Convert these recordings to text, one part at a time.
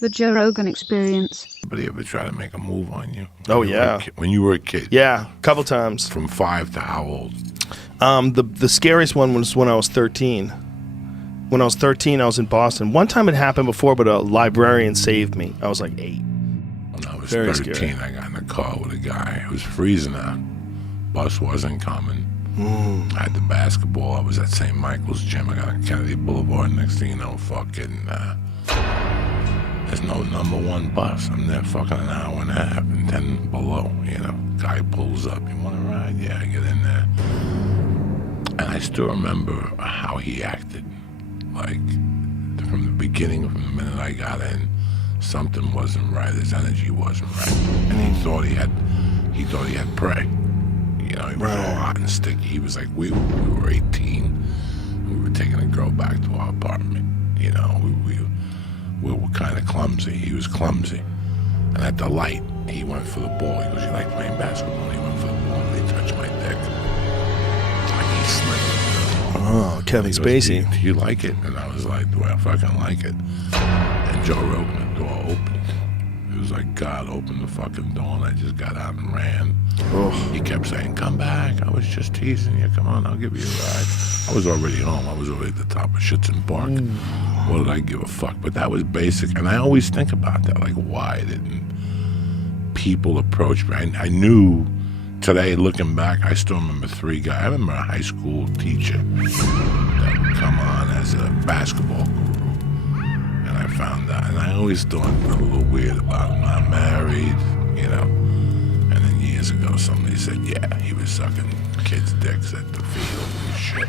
The Joe Rogan Experience. Anybody ever try to make a move on you? Oh, yeah. When you were a kid? Yeah, a couple times. From 5 to how old? The scariest one was when I was 13. When I was 13, I was in Boston. One time it happened before, but a librarian saved me. I was like 8. When I was Very 13, scary. I got in a car with a guy. It was freezing out. Bus wasn't coming. I had the basketball. I was at St. Michael's gym. I got on Kennedy Boulevard. Next thing you know, fucking, there's no number 1 bus. I'm there fucking an hour and a half and 10 below, you know. Guy pulls up. You want to ride? Yeah, I get in there. And I still remember how he acted. Like, from the beginning, from the minute I got in, something wasn't right. His energy wasn't right. And he thought he had prey. You know, he was all hot and sticky. He was like, we were 18. And we were taking a girl back to our apartment. You know, we were kind of clumsy. He was clumsy. And at the light, he went for the ball. He goes, you like playing basketball? And he went for the ball and he touched my dick. Like he slipped. Oh, Kevin Spacey. Do you like it? And I was like, do I fucking like it? And Joe Rogan, the door opened. It was like God opened the fucking door and I just got out and ran. Oh. He kept saying, come back. I was just teasing you. Come on, I'll give you a ride. I was already home. I was already at the top of Schützen Park. What did I give a fuck? But that was basic. And I always think about that. Like, why didn't people approach me? I knew today, looking back, I still remember 3 guys. I remember a high school teacher that would come on as a basketball guru. And I found out. And I always thought a little weird about him. Not married, you know. And then years ago, somebody said, yeah, he was sucking kids' dicks at the field and shit.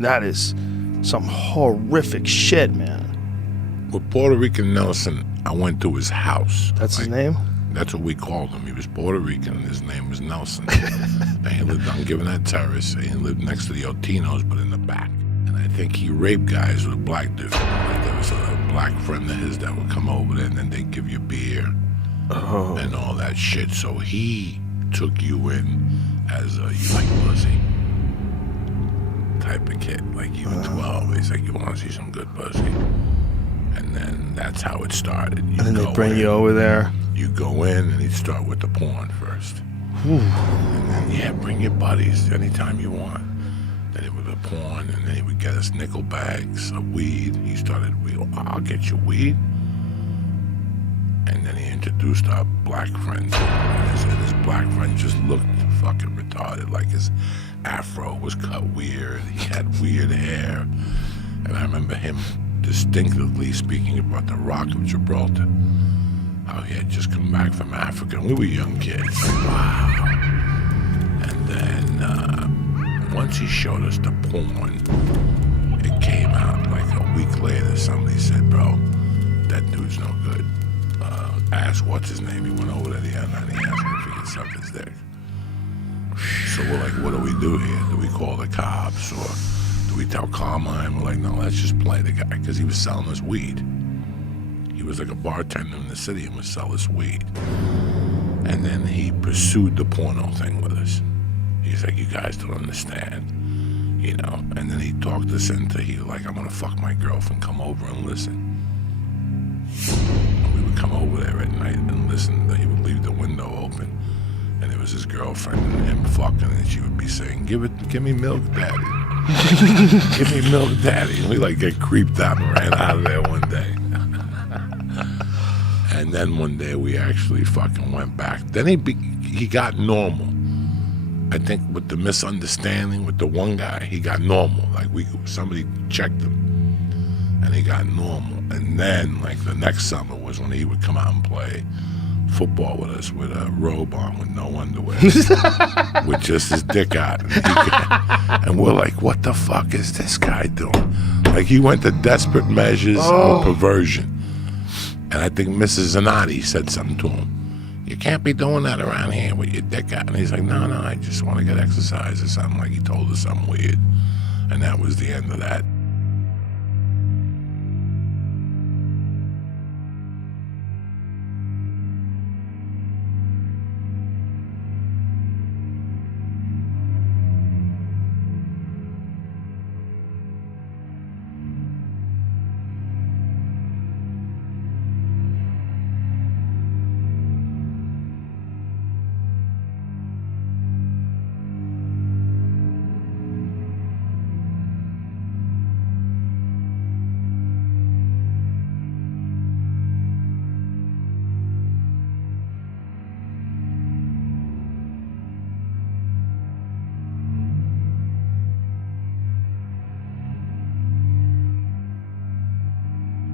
That is some horrific shit, man. With Puerto Rican Nelson, I went to his house. That's his name? That's what we called him. He was Puerto Rican, and his name was Nelson. And he lived on Givenet Terrace. He lived next to the Otinos, but in the back. And I think he raped guys with a black dude. Like there was a black friend of his that would come over there, and then they'd give you beer and all that shit. So he took you in as a you like pussy type of kid. Like you were 12. He's like, you want to see some good pussy? And then that's how it started. And then they bring you over there. You go in and he'd start with the porn first. And then, yeah, bring your buddies anytime you want. Then it would be porn, and then he would get us nickel bags of weed. He started, I'll get you weed. And then he introduced our black friends. And his black friend just looked fucking retarded. Like his afro was cut weird. He had weird hair. And I remember him distinctively speaking about the Rock of Gibraltar. How he had just come back from Africa. We were young kids. Like, wow. And then once he showed us the porn, it came out like a week later. Somebody said, bro, that dude's no good. Asked what's his name. He went over to the end and he asked him if he could suck his dick. So we're like, what do we do here? Do we call the cops or do we tell Carmine? We're like, no, let's just play the guy because he was selling us weed. He was like a bartender in the city and would sell us weed. And then he pursued the porno thing with us. He's like, you guys don't understand, you know. And then he talked us into, he was like, I'm gonna fuck my girlfriend, come over and listen. And we would come over there at night and listen. He would leave the window open. And it was his girlfriend and him fucking, and she would be saying, give me milk, daddy. Give me milk, daddy. And we like get creeped out and ran out of there one day. And then one day we actually fucking went back. Then he got normal. I think with the misunderstanding with the one guy, he got normal. Like somebody checked him, and he got normal. And then like the next summer was when he would come out and play football with us with a robe on with no underwear, with just his dick out. And we're like, what the fuck is this guy doing? Like he went to desperate measures of perversion. And I think Mrs. Zanotti said something to him. You can't be doing that around here with your dick out. And he's like, no, I just want to get exercise or something. Like he told us something weird. And that was the end of that.